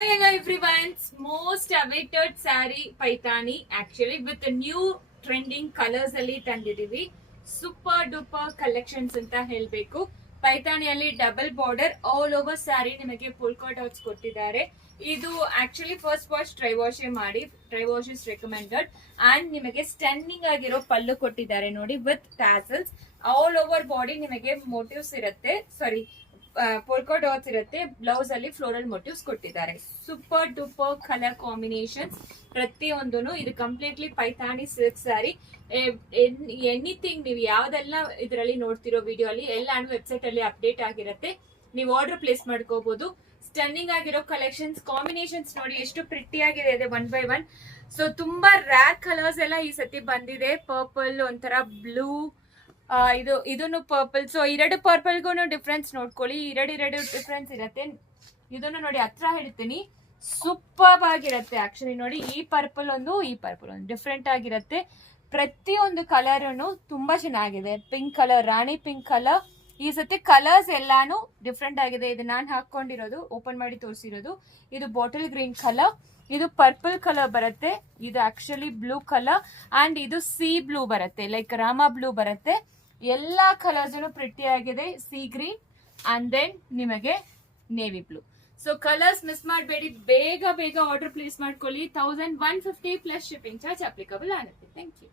Hello everyone's most awaited saree paitani actually with the new trending colors ಅಲ್ಲಿ ತಂದಿದೀವಿ. Super duper collections ಅಂತ ಹೇಳ್ಬೇಕು. ಪೈತಾನಿಯಲ್ಲಿ double border all over sari ನಿಮಗೆ polka dots ಕೊಟ್ಟಿದ್ದಾರೆ. ಇದು actually first wash dry wash ಮಾಡಿ, dry wash is recommended. And ನಿಮಗೆ stunning ಆಗಿರೋ ಪಲ್ಲು ಕೊಟ್ಟಿದ್ದಾರೆ ನೋಡಿ with tassels. All over body ನಿಮಗೆ ಮೋಟಿವ್ಸ್ ಇರುತ್ತೆ, ಸಾರಿ ಪೋಲ್ಕಾ ಡಾಟ್ಸ್ ಇರುತ್ತೆ. ಬ್ಲೌಸ್ ಅಲ್ಲಿ ಫ್ಲೋರಲ್ ಮೋಟಿವ್ಸ್ ಕೊಟ್ಟಿದ್ದಾರೆ. ಸೂಪರ್ ಡೂಪರ್ ಕಲರ್ ಕಾಂಬಿನೇಷನ್ಸ್ ಪ್ರತಿಯೊಂದು. ಇದು completely Paithani silk sari. Anything ನೀವು ಯಾವ್ದೆಲ್ಲ ಇದರಲ್ಲಿ ನೋಡ್ತಿರೋ ವಿಡಿಯೋ ಅಲ್ಲಿ ಎಲ್ಲ ವೆಬ್ಸೈಟ್ ಅಲ್ಲಿ ಅಪ್ಡೇಟ್ ಆಗಿರುತ್ತೆ. ನೀವು ಆರ್ಡರ್ ಪ್ಲೇಸ್ ಮಾಡ್ಕೋಬಹುದು. ಸ್ಟನ್ನಿಂಗ್ ಆಗಿರೋ ಕಲೆಕ್ಷನ್ಸ್ ಕಾಂಬಿನೇಷನ್ಸ್ ನೋಡಿ ಎಷ್ಟು ಪ್ರಿಟಿ ಆಗಿದೆ ಇದೆ ಒನ್ ಬೈ ಒನ್. ಸೊ ತುಂಬಾ ರ್ಯಾರ್ ಕಲರ್ಸ್ ಎಲ್ಲ ಈ ಸತಿ ಬಂದಿದೆ. ಪರ್ಪಲ್, ಒಂಥರ ಬ್ಲೂ, ಇದನ್ನು ಪರ್ಪಲ್. ಸೊ ಎರಡು ಪರ್ಪಲ್ಗೂ ಡಿಫ್ರೆನ್ಸ್ ನೋಡ್ಕೊಳ್ಳಿ. ಎರಡು ಡಿಫ್ರೆನ್ಸ್ ಇರತ್ತೆ. ಇದನ್ನು ನೋಡಿ ಹತ್ರ ಹೇಳ್ತೀನಿ, ಸೂಪರ್ ಆಗಿರತ್ತೆ. ಆಕ್ಚುಲಿ ನೋಡಿ, ಈ ಪರ್ಪಲ್ ಒಂದು ಡಿಫ್ರೆಂಟ್ ಆಗಿರತ್ತೆ. ಪ್ರತಿಯೊಂದು ಕಲರ್ ತುಂಬಾ ಚೆನ್ನಾಗಿದೆ. ಪಿಂಕ್ ಕಲರ್, ರಾಣಿ ಪಿಂಕ್ ಕಲರ್. ಈ ಸತಿ ಕಲರ್ಸ್ ಎಲ್ಲಾನು ಡಿಫ್ರೆಂಟ್ ಆಗಿದೆ. ಇದು ನಾನು ಹಾಕೊಂಡಿರೋದು, ಓಪನ್ ಮಾಡಿ ತೋರಿಸಿರೋದು. ಇದು ಬಾಟಲ್ ಗ್ರೀನ್ ಕಲರ್, ಇದು ಪರ್ಪಲ್ ಕಲರ್ ಬರುತ್ತೆ, ಇದು ಆಕ್ಚುಲಿ ಬ್ಲೂ ಕಲರ್, ಅಂಡ್ ಇದು ಸಿ ಬ್ಲೂ ಬರುತ್ತೆ, ಲೈಕ್ ರಾಮ ಬ್ಲೂ ಬರುತ್ತೆ. ಎಲ್ಲಾ ಕಲರ್ಸ್ ಪ್ರಿಟಿ ಆಗಿದೆ. ಸಿ ಗ್ರೀನ್ ಅಂಡ್ ದೆನ್ ನಿಮಗೆ navy blue. So colours miss ಮಾಡಬೇಡಿ, ಬೇಗ ಆರ್ಡರ್ ಪ್ಲೇಸ್ ಮಾಡ್ಕೊಳ್ಳಿ. 1150 ಪ್ಲಸ್ ಶಿಪ್ಪಿಂಗ್ ಚಾರ್ಜ್ ಅಪ್ಲಿಕಬಲ್ ಆಗುತ್ತೆ. Thank you.